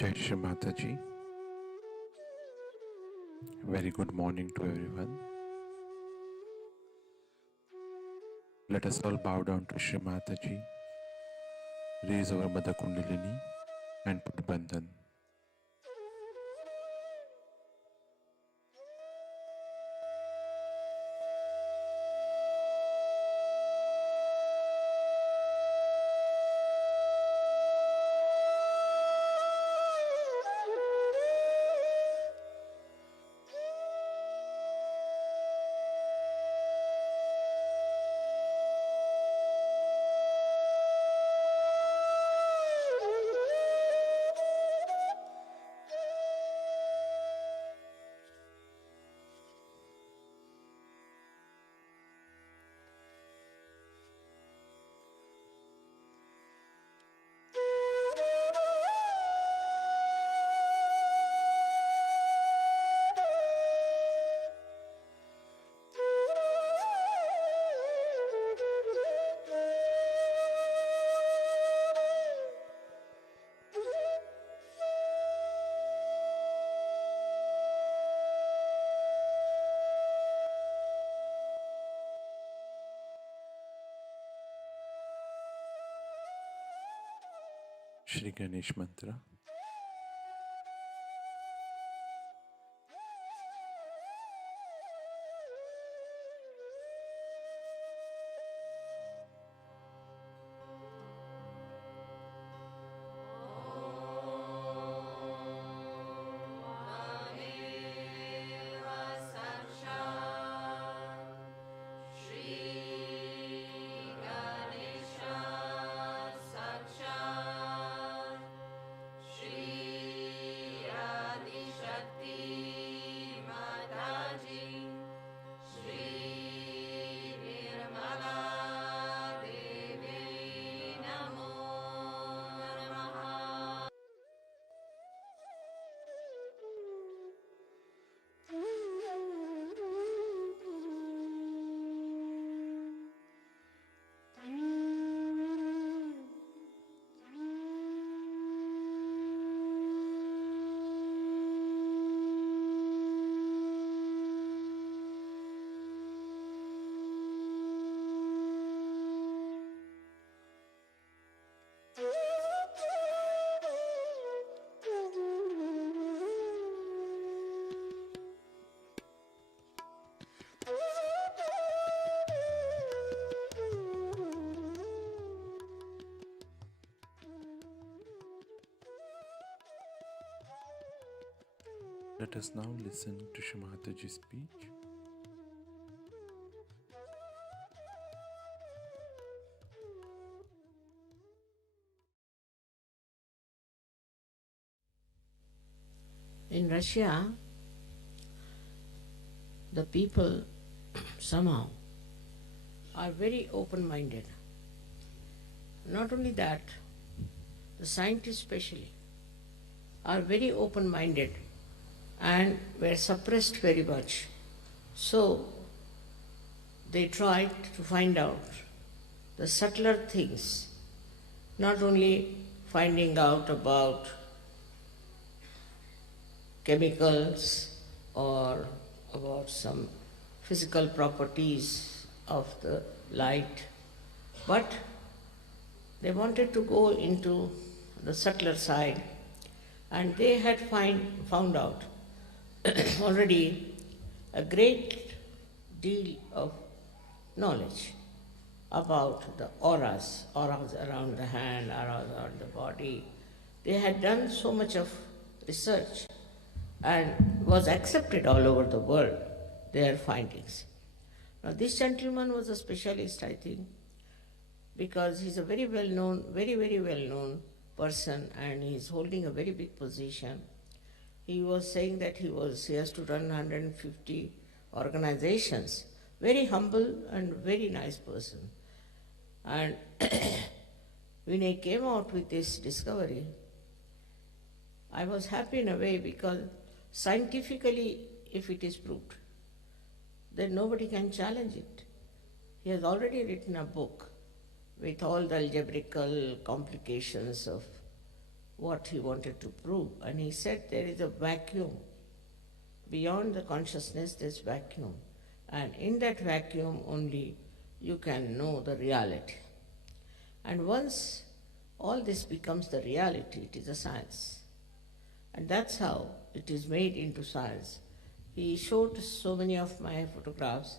Jai Shri Mataji. Very good morning to everyone. Let us all bow down to Shri Mataji, raise our Mother Kundalini and put Bandhan. Shri Ganesh Mantra. Let us now listen to Shri Mataji's speech. In Russia, the people somehow are very open-minded. Not only that, the scientists especially are very open-minded and were suppressed very much. So they tried to find out the subtler things, not only finding out about chemicals or about some physical properties of the light, but they wanted to go into the subtler side, and they had found out already a great deal of knowledge about the auras around the hand, auras around the body. They had done so much of research and was accepted all over the world, their findings. Now this gentleman was a specialist, I think, because he's a very well-known, very well-known person, and he's holding a very big position. He was saying that he has to run 150 organizations. Very humble and very nice person. And when he came out with this discovery, I was happy in a way, because scientifically, if it is proved, then nobody can challenge it. He has already written a book with all the algebraical complications of what he wanted to prove. And he said there is a vacuum. Beyond the consciousness, there's vacuum. And in that vacuum only you can know the reality. And once all this becomes the reality, it is a science. And that's how it is made into science. He showed so many of my photographs,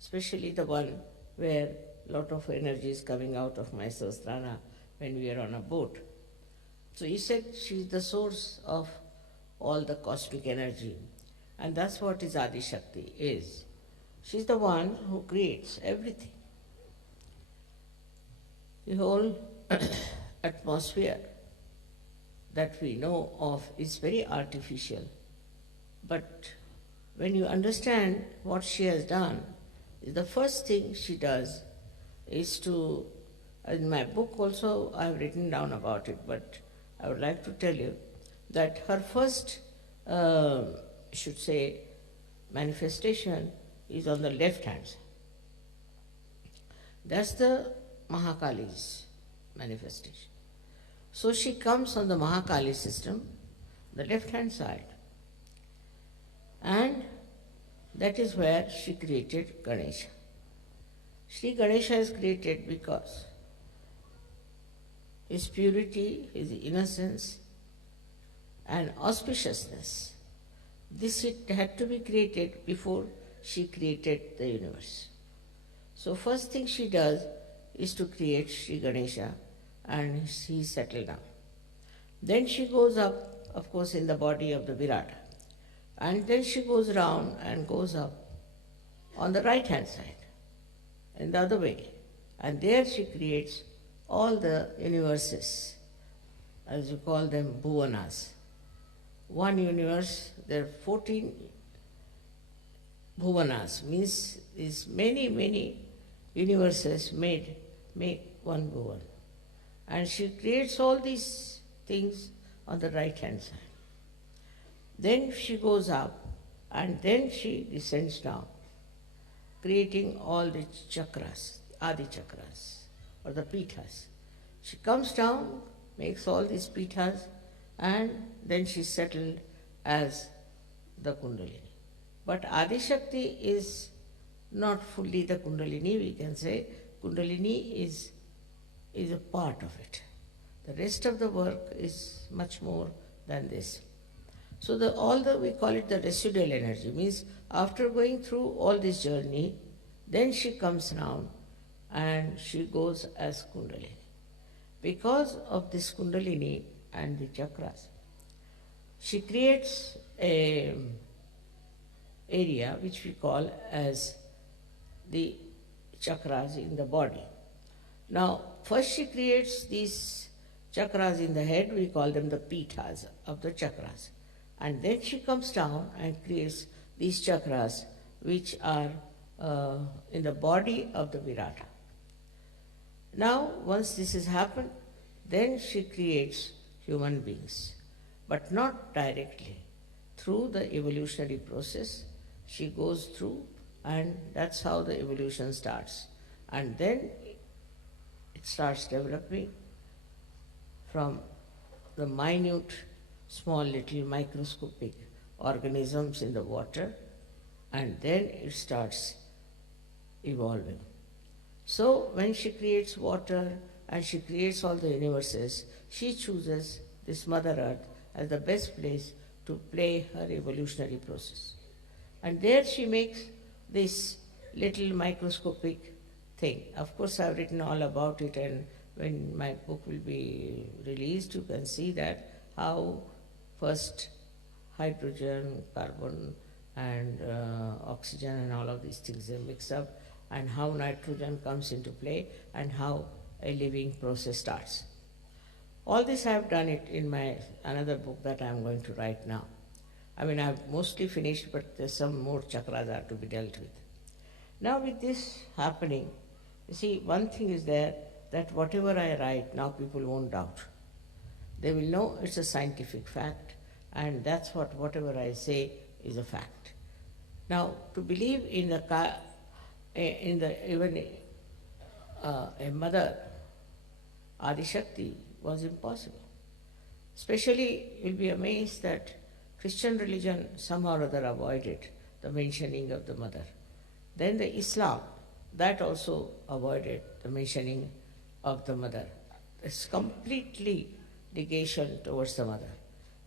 especially the one where a lot of energy is coming out of my Sahasrara when we are on a boat. So he said she's the source of all the cosmic energy. And that's what his Adi Shakti is. She's the one who creates everything. The whole atmosphere that we know of is very artificial. But when you understand what she has done, the first thing she does is to, in my book also I have written down about it, but I would like to tell you that her first, should say, manifestation is on the left hand side. That's the Mahakali's manifestation. So she comes on the Mahakali system, the left hand side. And that is where she created Ganesha. Sri Ganesha is created because his purity, his innocence and auspiciousness, this it had to be created before she created the universe. So first thing she does is to create Sri Ganesha and he settled down. Then she goes up, of course, in the body of the Virata. And then she goes round and goes up on the right hand side, in the other way. And there she creates all the universes, as you call them, bhuvanas. One universe, there are 14 bhuvanas, means is many universes make one bhuvan. And she creates all these things on the right hand side. Then she goes up and then she descends down, creating all the chakras, Adi chakras, or the pithas. She comes down, makes all these pithas, and then she settled as the Kundalini. But Adi Shakti is not fully the Kundalini, we can say. Kundalini is a part of it. The rest of the work is much more than this. So we call it the residual energy, means after going through all this journey, then she comes down and she goes as Kundalini. Because of this Kundalini and the chakras, she creates an area which we call as the chakras in the body. Now, first she creates these chakras in the head, we call them the pithas of the chakras. And then she comes down and creates these chakras which are in the body of the Virata. Now, once this has happened, then she creates human beings, but not directly. Through the evolutionary process, she goes through, and that's how the evolution starts. And then it starts developing from the minute, small little microscopic organisms in the water, and then it starts evolving. So when she creates water and she creates all the universes, she chooses this Mother Earth as the best place to play her evolutionary process. And there she makes this little microscopic thing. Of course, I've written all about it, and when my book will be released, you can see that how first hydrogen, carbon, and oxygen and all of these things are mixed up, and how nitrogen comes into play, and how a living process starts. All this I have done it in my another book that I am going to write now. I mean, I have mostly finished, but there's some more chakras are to be dealt with. Now with this happening, you see, one thing is there, that whatever I write, now people won't doubt. They will know it's a scientific fact, and that's whatever I say is a fact. Now, to believe in even a mother, Adi Shakti, was impossible. Especially, you'll be amazed that Christian religion somehow or other avoided the mentioning of the mother. Then the Islam, that also avoided the mentioning of the mother. It's completely negation towards the mother.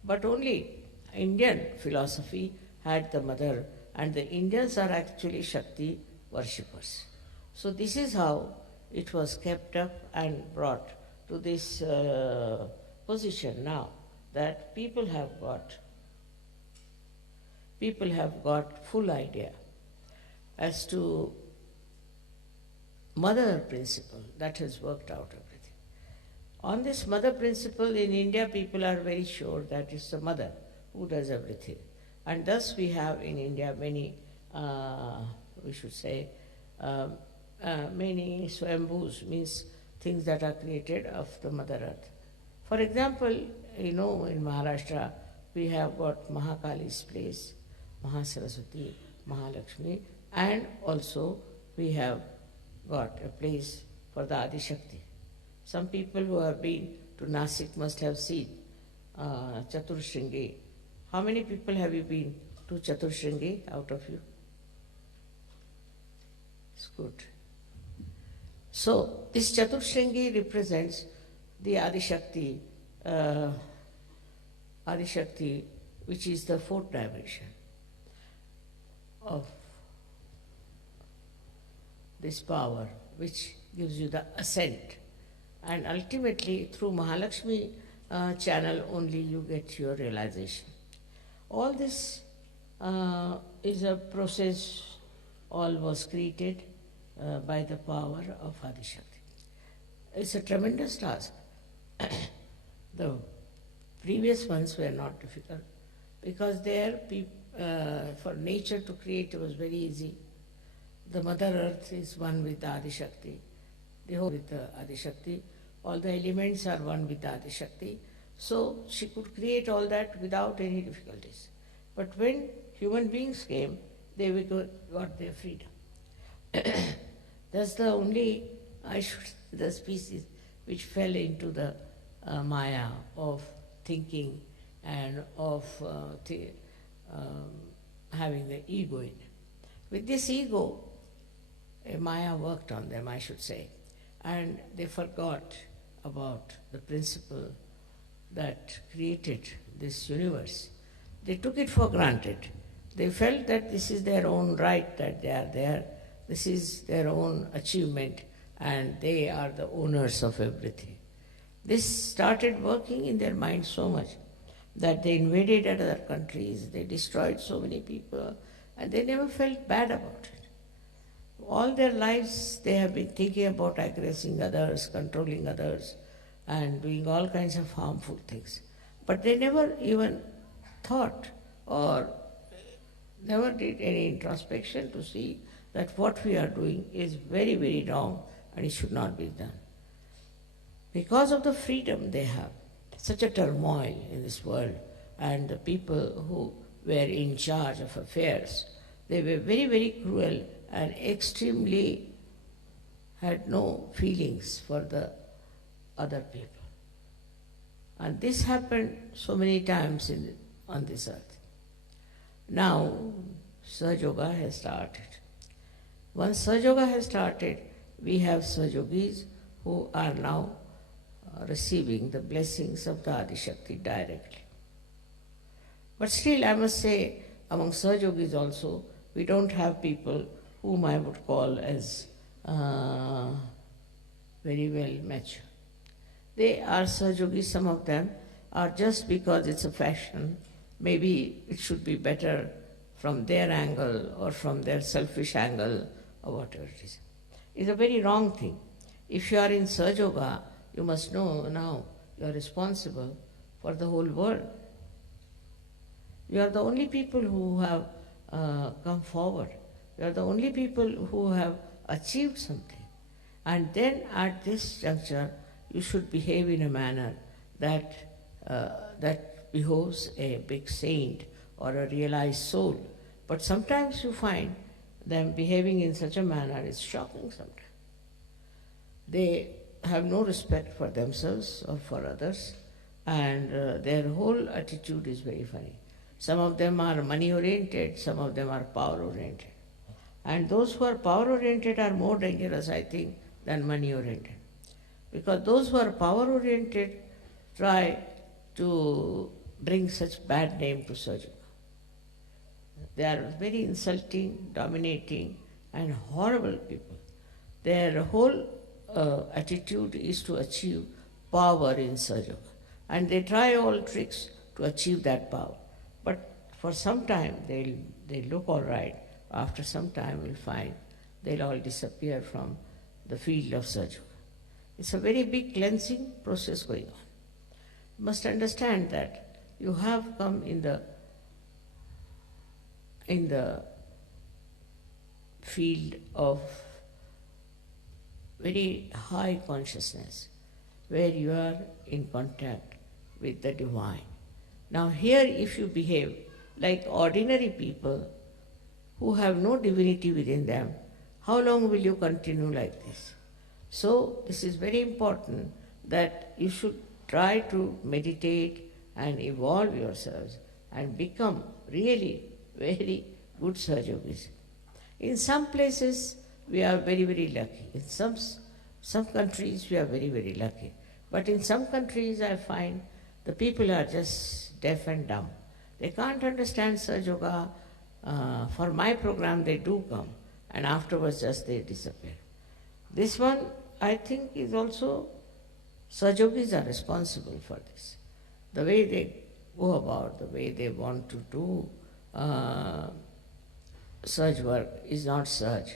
But only Indian philosophy had the mother, and the Indians are actually Shakti worshippers. So this is how it was kept up and brought to this position now, that people have got full idea as to mother principle that has worked out everything. On this mother principle in India, people are very sure that it's the mother who does everything. And thus we have in India many, many swambhus, means things that are created of the Mother Earth. For example, in Maharashtra, we have got Mahakali's place, Mahasaraswati, Mahalakshmi, and also we have got a place for the Adi Shakti. Some people who have been to Nasik must have seen Chaturshringi. How many people have you been to Chaturshringi out of you? It's good. So, this Chaturshringi represents the Adi Shakti, which is the fourth dimension of this power, which gives you the ascent. And ultimately, through Mahalakshmi channel only you get your realization. All this is a process, all was created by the power of Adi Shakti. It's a tremendous task. The previous ones were not difficult because there, for nature to create was very easy. The Mother Earth is one with Adi Shakti, the whole with the Adi Shakti. All the elements are one with Adi Shakti. So she could create all that without any difficulties. But when human beings came, they got their freedom. That's the only, the species which fell into the maya of thinking and of having the ego in it. With this ego, maya worked on them, I should say, and they forgot about the principle that created this universe. They took it for granted. They felt that this is their own right, that they are there, this is their own achievement, and they are the owners of everything. This started working in their mind so much that they invaded other countries, they destroyed so many people, and they never felt bad about it. All their lives they have been thinking about aggressing others, controlling others, and doing all kinds of harmful things. But they never even thought or never did any introspection to see that what we are doing is very, very wrong and it should not be done. Because of the freedom they have, such a turmoil in this world, and the people who were in charge of affairs, they were very, very cruel and extremely had no feelings for the other people. And this happened so many times on this earth. Now, Sahaja Yoga has started. Once Sahaja Yoga has started, we have Sahaja Yogis who are now receiving the blessings of the Adi Shakti directly. But still, I must say, among Sahaja Yogis also, we don't have people whom I would call as very well mature. They are Sahaja Yogis, some of them are just because it's a fashion. Maybe it should be better from their angle or from their selfish angle or whatever it is. It's a very wrong thing. If you are in Sahaja Yoga, you must know now you are responsible for the whole world. You are the only people who have come forward. You are the only people who have achieved something. And then at this juncture, you should behave in a manner that behoves a big saint or a realized soul. But sometimes you find them behaving in such a manner, it's shocking sometimes. They have no respect for themselves or for others, and their whole attitude is very funny. Some of them are money oriented, some of them are power oriented. And those who are power oriented are more dangerous, I think, than money oriented. Because those who are power oriented try to bring such bad name to Sahaja. They are very insulting, dominating, and horrible people. Their whole attitude is to achieve power in Sahaja. And they try all tricks to achieve that power. But for some time they'll look all right. After some time we'll find they'll all disappear from the field of Sahaja. It's a very big cleansing process going on. You must understand that you have come in the field of very high consciousness, where you are in contact with the divine. Now here, if you behave like ordinary people who have no divinity within them, how long will you continue like this? So this is very important that you should try to meditate and evolve yourselves and become really very good Sahajogis. In some places we are very, very lucky. In some countries we are very, very lucky. But in some countries I find the people are just deaf and dumb. They can't understand Sahaja. For my program they do come, and afterwards just they disappear. This one, I think, is also, Sahajogis are responsible for this. The way they go about, the way they want to do Sahaj work is not Sahaj.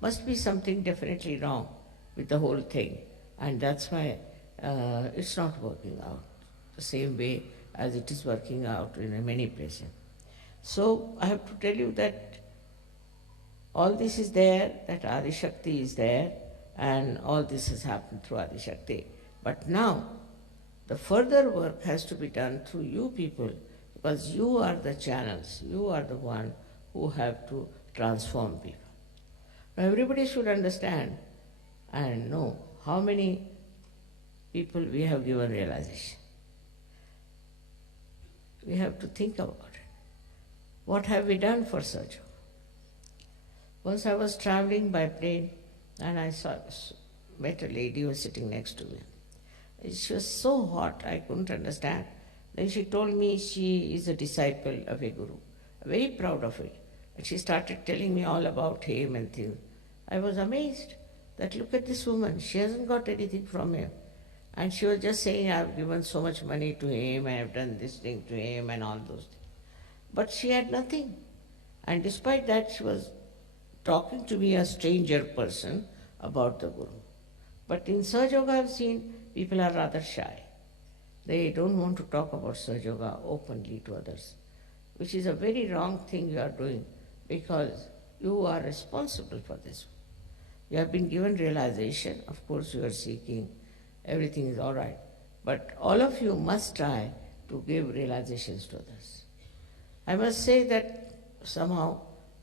Must be something definitely wrong with the whole thing, and that's why it's not working out the same way as it is working out in many places. So I have to tell you that all this is there, that Adi Shakti is there, and all this has happened through Adi Shakti. But now the further work has to be done through you people, because you are the channels, you are the one who have to transform people. Now everybody should understand and know how many people we have given realization. We have to think about it. What have we done for Sahaja? Once I was traveling by plane and I met a lady who was sitting next to me. She was so hot, I couldn't understand. Then she told me she is a disciple of a guru, very proud of it. And she started telling me all about him and things. I was amazed that look at this woman, she hasn't got anything from him. And she was just saying, I've given so much money to him, I have done this thing to him and all those things. But she had nothing. And despite that, she was talking to me, a stranger person, about the Guru. But in Sahaja Yoga, I've seen people are rather shy. They don't want to talk about Sahaja Yoga openly to others, which is a very wrong thing you are doing, because you are responsible for this. You have been given realization, of course you are seeking, everything is all right. But all of you must try to give realizations to others. I must say that somehow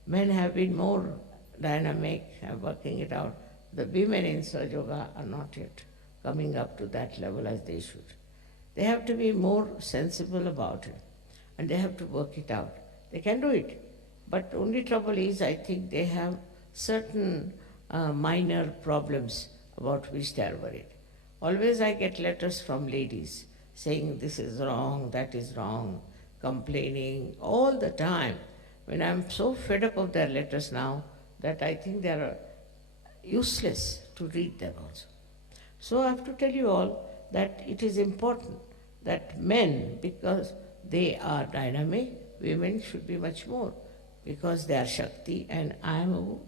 men have been more dynamic and working it out. The women in Sahaja Yoga are not yet coming up to that level as they should. They have to be more sensible about it and they have to work it out. They can do it, but only trouble is I think they have certain minor problems about which they are worried. Always I get letters from ladies saying this is wrong, that is wrong, complaining all the time. When I'm so fed up of their letters now that I think they are useless to read them also. So I have to tell you all that it is important that men, because they are dynamic, women should be much more, because they are Shakti and I am a woman.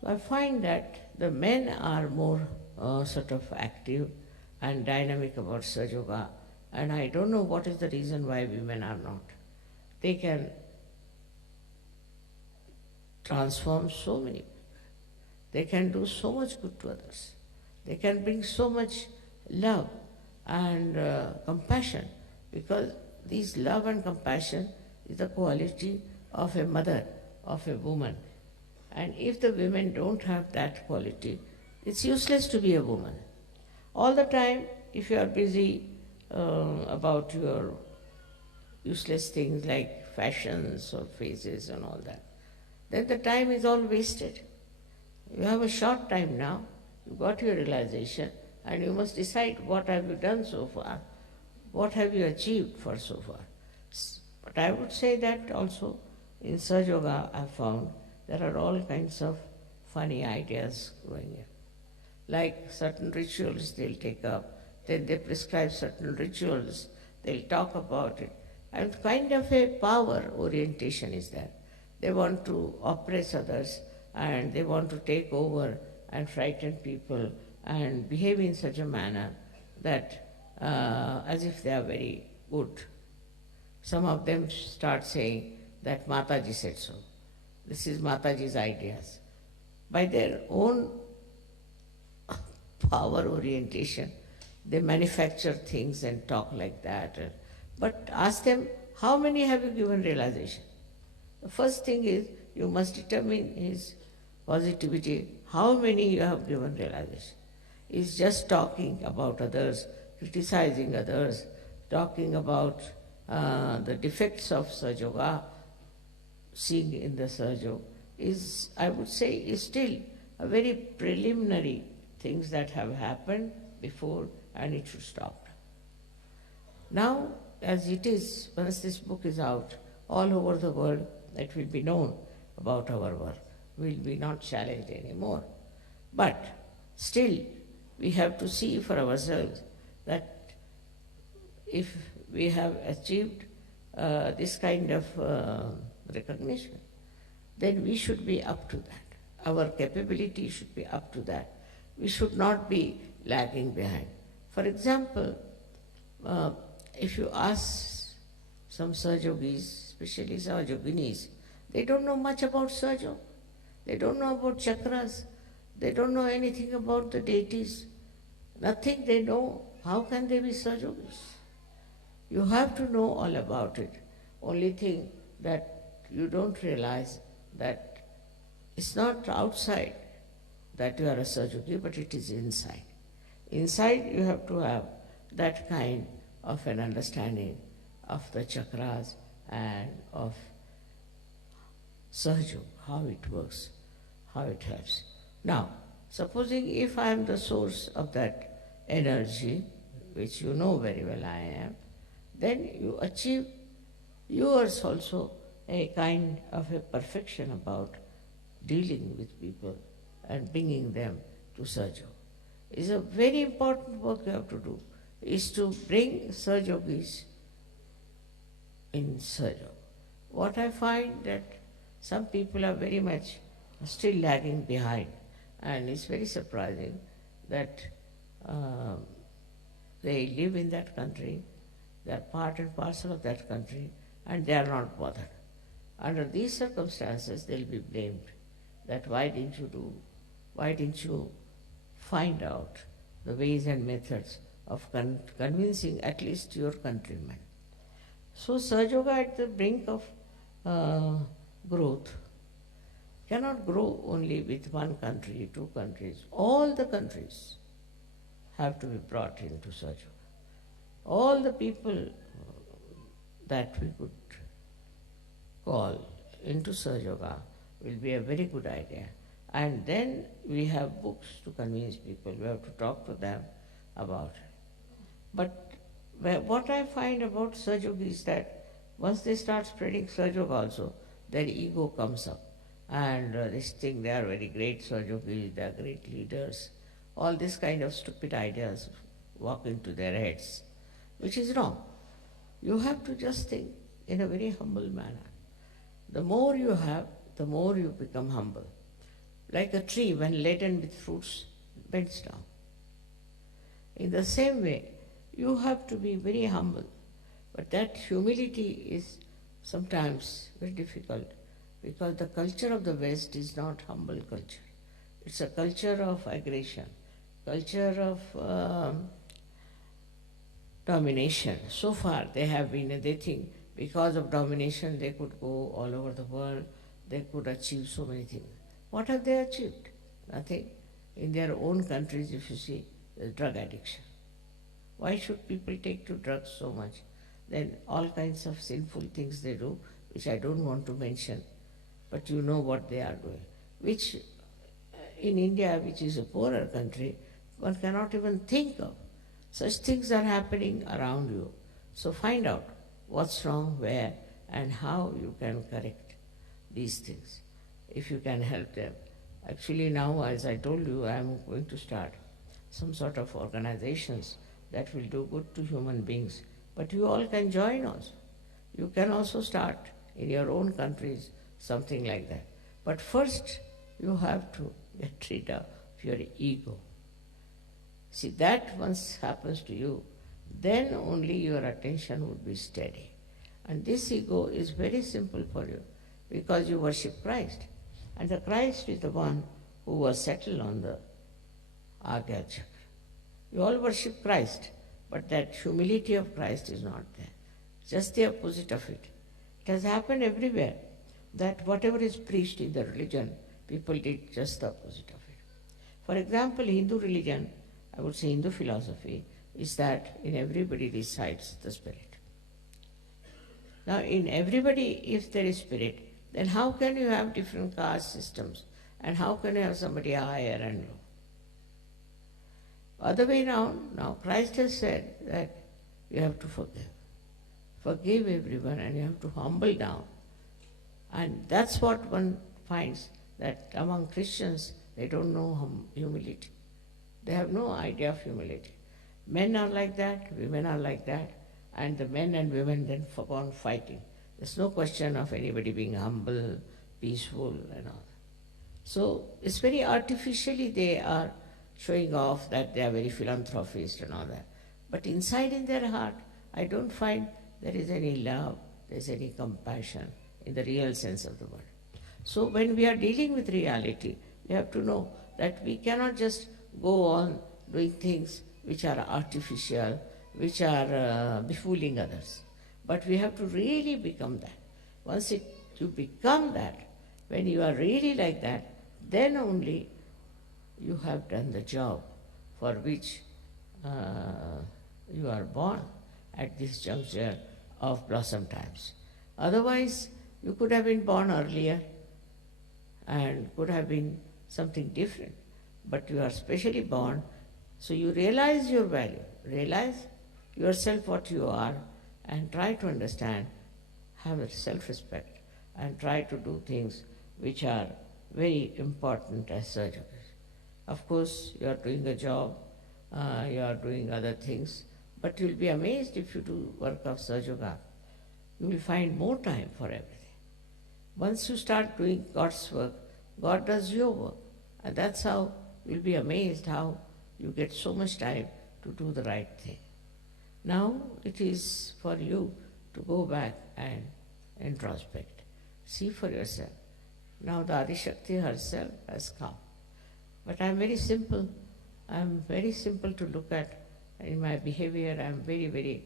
So I find that the men are more sort of active and dynamic about Sahaja Yoga, and I don't know what is the reason why women are not. They can transform so many people. They can do so much good to others. They can bring so much love and compassion, because this love and compassion is the quality of a mother, of a woman. And if the women don't have that quality, it's useless to be a woman. All the time if you are busy about your useless things like fashions or faces and all that, then the time is all wasted. You have a short time now, you got your realization, and you must decide what have you done so far, what have you achieved for so far. But I would say that also in Sahaja Yoga I found there are all kinds of funny ideas going in. Like certain rituals they'll take up, then they prescribe certain rituals, they'll talk about it. And kind of a power orientation is there. They want to oppress others and they want to take over and frighten people and behave in such a manner that as if they are very good. Some of them start saying that Mataji said so. This is Mataji's ideas. By their own power orientation, they manufacture things and talk like that. But ask them, how many have you given realization? The first thing is, you must determine his positivity, how many you have given realization. He's just talking about others, criticizing others, talking about the defects of Sahaja Yoga, seeing in the Sahaja Yoga, is, I would say, is still a very preliminary things that have happened before, and it should stop. Now, as it is, once this book is out, all over the world, it will be known about our work. We will be not challenged anymore. But still, we have to see for ourselves that if we have achieved this kind of recognition, then we should be up to that. Our capability should be up to that. We should not be lagging behind. For example, if you ask some Sahaja Yogis, especially Sahaja Yoginis, they don't know much about Sahaja Yoga. They don't know about chakras. They don't know anything about the deities. Nothing they know. How can they be Sahaja Yogis? You have to know all about it. Only thing that you don't realize that it's not outside that you are a Sahaja Yogi, but it is inside. Inside you have to have that kind of an understanding of the chakras and of Sahaja Yoga, how it works, how it helps. Now, supposing if I am the source of that energy, which you know very well I am, then you achieve yours also a kind of a perfection about dealing with people and bringing them to Sahaja Yoga. It's a very important work you have to do, is to bring Sahaja Yogis in Sahaja Yoga. What I find that some people are very much still lagging behind, and it's very surprising that they live in that country, they are part and parcel of that country, and they are not bothered. Under these circumstances, they'll be blamed that why didn't you find out the ways and methods of convincing at least your countrymen. So Sahaja Yoga at the brink of growth cannot grow only with one country, two countries. All the countries have to be brought into Sahaja Yoga. All the people that we could call into Sahaja Yoga will be a very good idea. And then we have books to convince people. We have to talk to them about it. But what I find about Sahaja Yoga is that once they start spreading Sahaja Yoga also, their ego comes up. And they think they are very great Sahaja Yogis, they are great leaders. All this kind of stupid ideas walk into their heads, which is wrong. You have to just think in a very humble manner. The more you have, the more you become humble. Like a tree, when laden with fruits, bends down. In the same way, you have to be very humble. But that humility is sometimes very difficult, because the culture of the West is not humble culture. It's a culture of aggression, culture of domination. So far they think because of domination they could go all over the world, they could achieve so many things. What have they achieved? Nothing. In their own countries, if you see, there's drug addiction. Why should people take to drugs so much? Then all kinds of sinful things they do, which I don't want to mention, but you know what they are doing, which in India, which is a poorer country, one cannot even think of. Such things are happening around you. So find out what's wrong, where, and how you can correct these things, if you can help them. Actually now, as I told you, I am going to start some sort of organizations that will do good to human beings. But you all can join also. You can also start in your own countries something like that. But first, you have to get rid of your ego. See, that once happens to you, then only your attention would be steady. And this ego is very simple for you because you worship Christ. And the Christ is the one who was settled on the Agya Chakra. You all worship Christ, but that humility of Christ is not there. Just the opposite of it. It has happened everywhere that whatever is preached in the religion, people did just the opposite of it. For example, Hindu religion, I would say Hindu philosophy, is that in everybody resides the spirit. Now, in everybody, if there is spirit, then how can you have different caste systems? And how can you have somebody higher and low? Other way around, now Christ has said that you have to forgive. Forgive everyone and you have to humble down. And that's what one finds, that among Christians, they don't know humility. They have no idea of humility. Men are like that, women are like that, and the men and women then go on fighting. There's no question of anybody being humble, peaceful and all. So it's very artificially they are showing off that they are very philanthropist and all that. But inside in their heart, I don't find there is any love, there is any compassion in the real sense of the word. So when we are dealing with reality, we have to know that we cannot just go on doing things which are artificial, which are befooling others. But we have to really become that. Once you become that, when you are really like that, then only you have done the job for which you are born at this juncture of blossom times. Otherwise, you could have been born earlier and could have been something different. But you are specially born, so you realize your value, realize yourself what you are, and try to understand, have self-respect, and try to do things which are very important as surgeons. Of course, you are doing a job, you are doing other things, but you will be amazed if you do work of Sahaja. You will find more time for everything. Once you start doing God's work, God does your work. And that's how you will be amazed how you get so much time to do the right thing. Now it is for you to go back and introspect. See for yourself. Now the Adishakti herself has come. But I am very simple. I am very simple to look at. In my behavior, I am very, very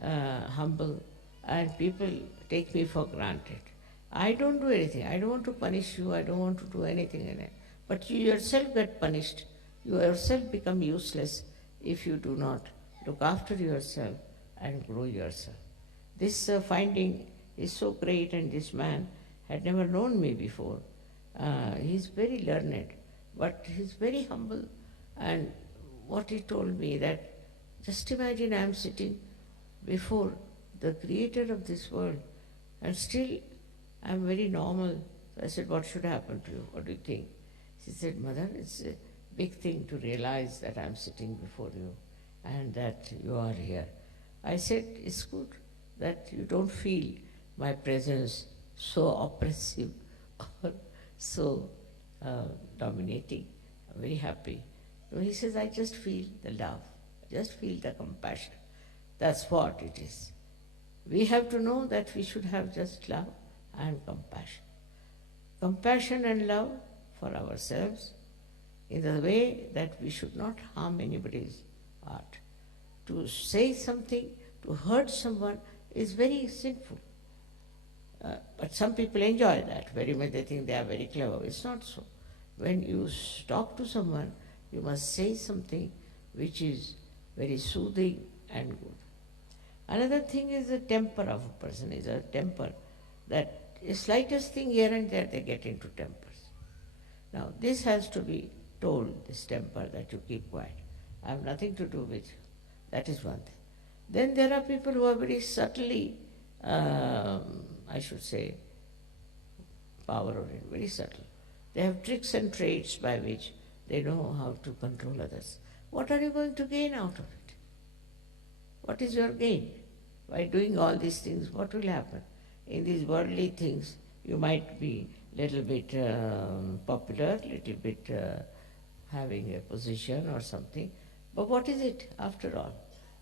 humble, and people take me for granted. I don't do anything. I don't want to punish you. I don't want to do anything in it. But you yourself get punished. You yourself become useless if you do not look after yourself and grow yourself. This finding is so great, and this man had never known me before. He's very learned, but he's very humble. And what he told me that, just imagine I am sitting before the creator of this world, and still I am very normal. So I said, what should happen to you? What do you think? She said, Mother, it's a big thing to realize that I am sitting before you and that you are here. I said, it's good that you don't feel my presence so oppressive or so dominating. I'm very happy. So he says, I just feel the love, just feel the compassion. That's what it is. We have to know that we should have just love and compassion. Compassion and love for ourselves in the way that we should not harm anybody's heart. To say something, to hurt someone is very sinful. But some people enjoy that very much. They think they are very clever. It's not so. When you talk to someone, you must say something which is very soothing and good. Another thing is the temper of a person, is a temper that the slightest thing here and there they get into tempers. Now this has to be told, this temper, that you keep quiet. I have nothing to do with you. That is one thing. Then there are people who are very subtly, I should say, power-oriented, very subtle. They have tricks and traits by which they know how to control others. What are you going to gain out of it? What is your gain? By doing all these things, what will happen? In these worldly things, you might be little bit popular, little bit having a position or something, but what is it after all?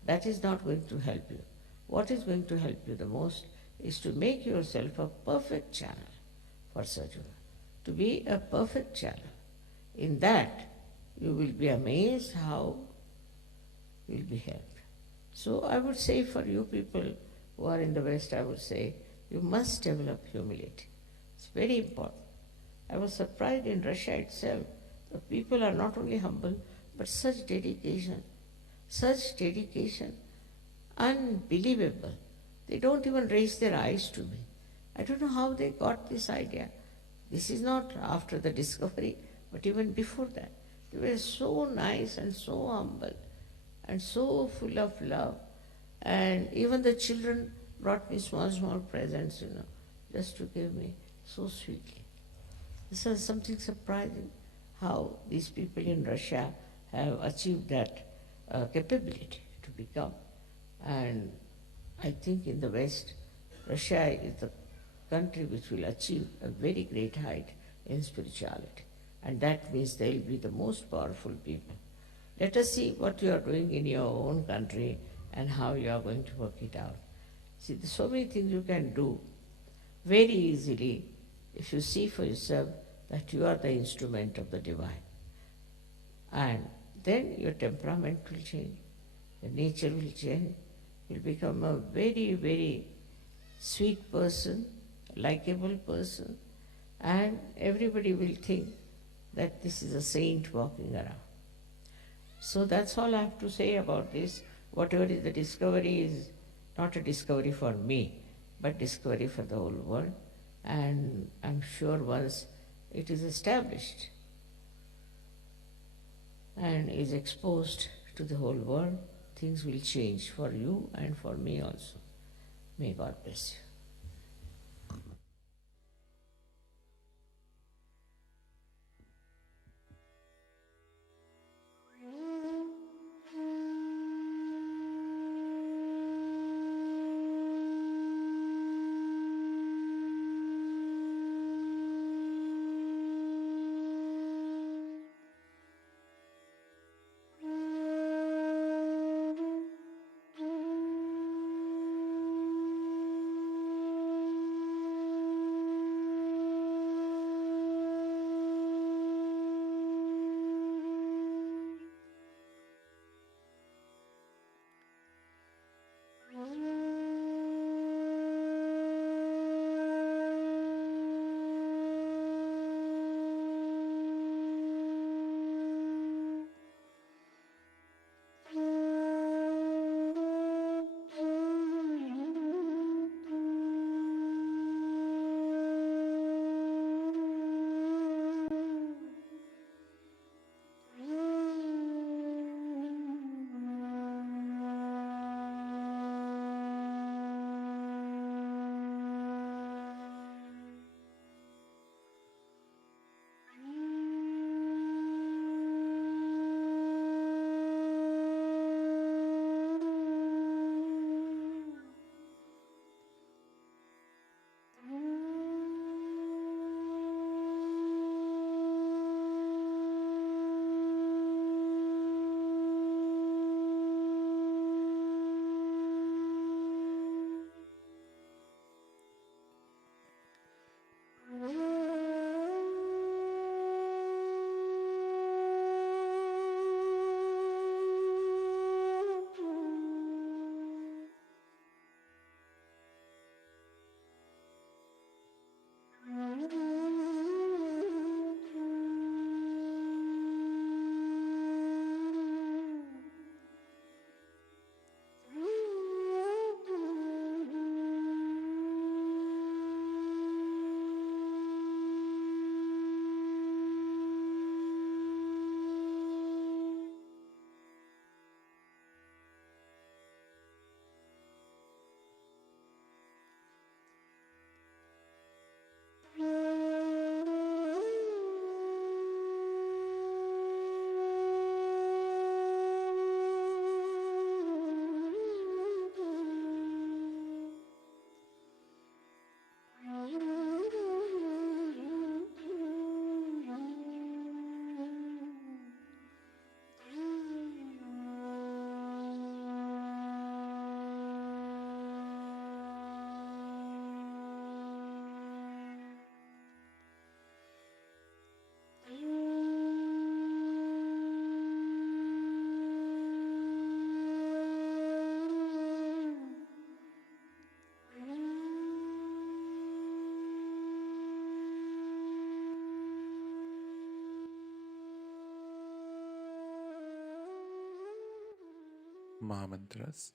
That is not going to help you. What is going to help you the most is to make yourself a perfect channel for Sajuna, to be a perfect channel. In that, you will be amazed how you will be helped. So I would say for you people who are in the West, I would say you must develop humility. It's very important. I was surprised in Russia itself. The people are not only humble, but such dedication, unbelievable. They don't even raise their eyes to me. I don't know how they got this idea. This is not after the discovery, but even before that. They were so nice and so humble and so full of love. And even the children brought me small, small presents, just to give me so sweetly. This is something surprising, how these people in Russia have achieved that capability to become. And I think in the West, Russia is the country which will achieve a very great height in spirituality. And that means they will be the most powerful people. Let us see what you are doing in your own country and how you are going to work it out. See, there's so many things you can do very easily if you see for yourself that you are the instrument of the divine. And then your temperament will change, your nature will change, you'll become a very, very sweet person, likable person, and everybody will think that this is a saint walking around. So that's all I have to say about this. Whatever is the discovery is not a discovery for me, but discovery for the whole world. And I'm sure once it is established and is exposed to the whole world, things will change for you and for me also. May God bless you. Mahamantras.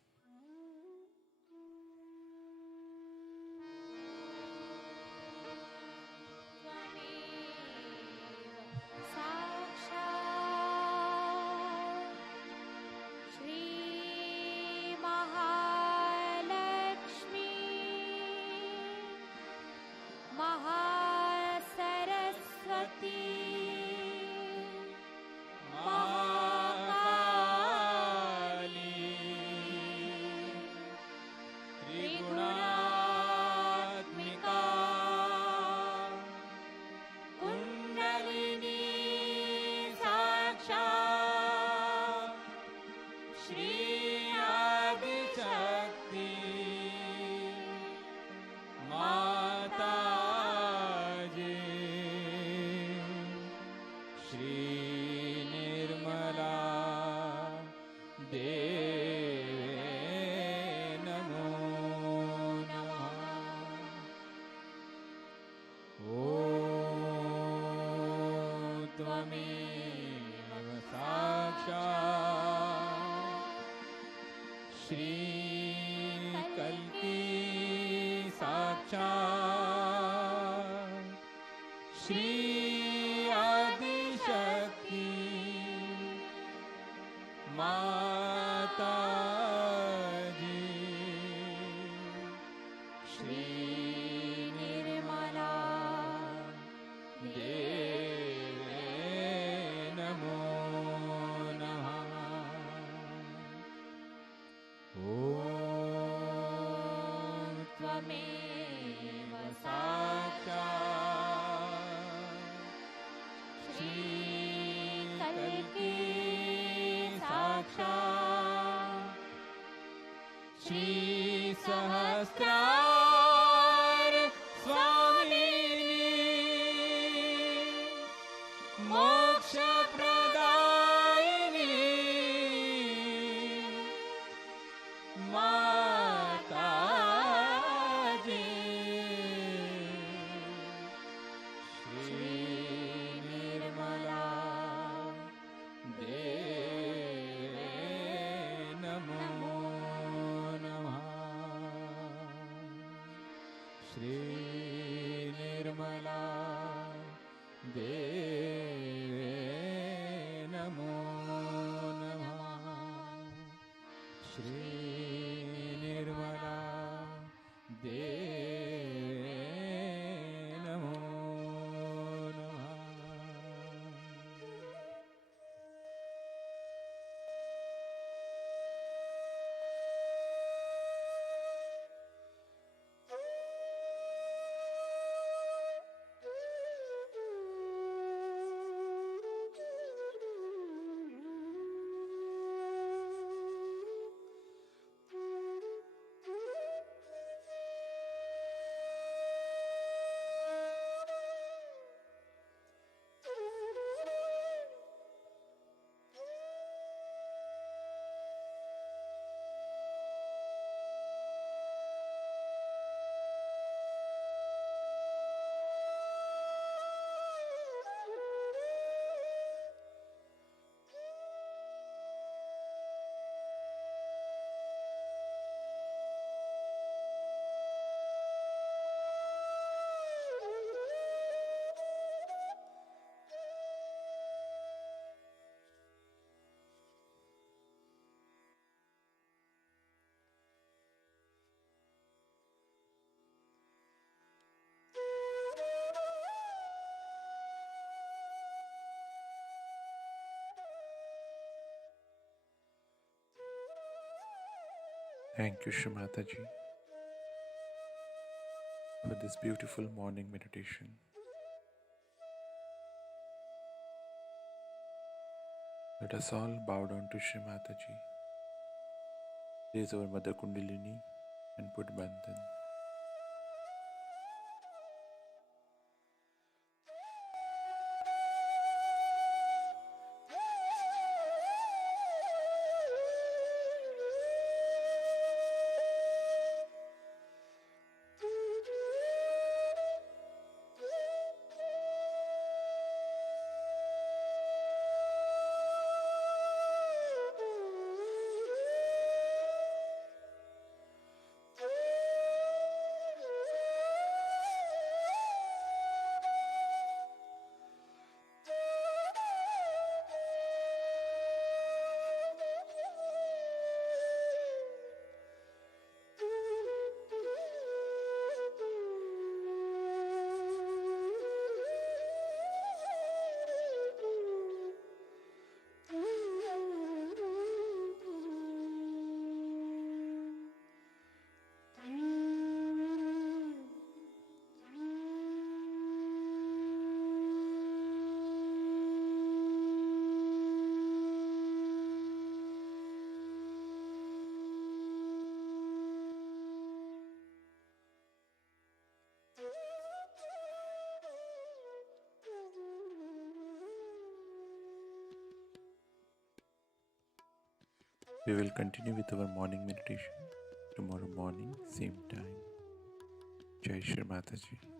Thank you, Shrimata ji, for this beautiful morning meditation. Let us all bow down to Shrimata ji, raise our Mother Kundalini and put Bandhan. We will continue with our morning meditation tomorrow morning, same time. Jai Shri Mataji.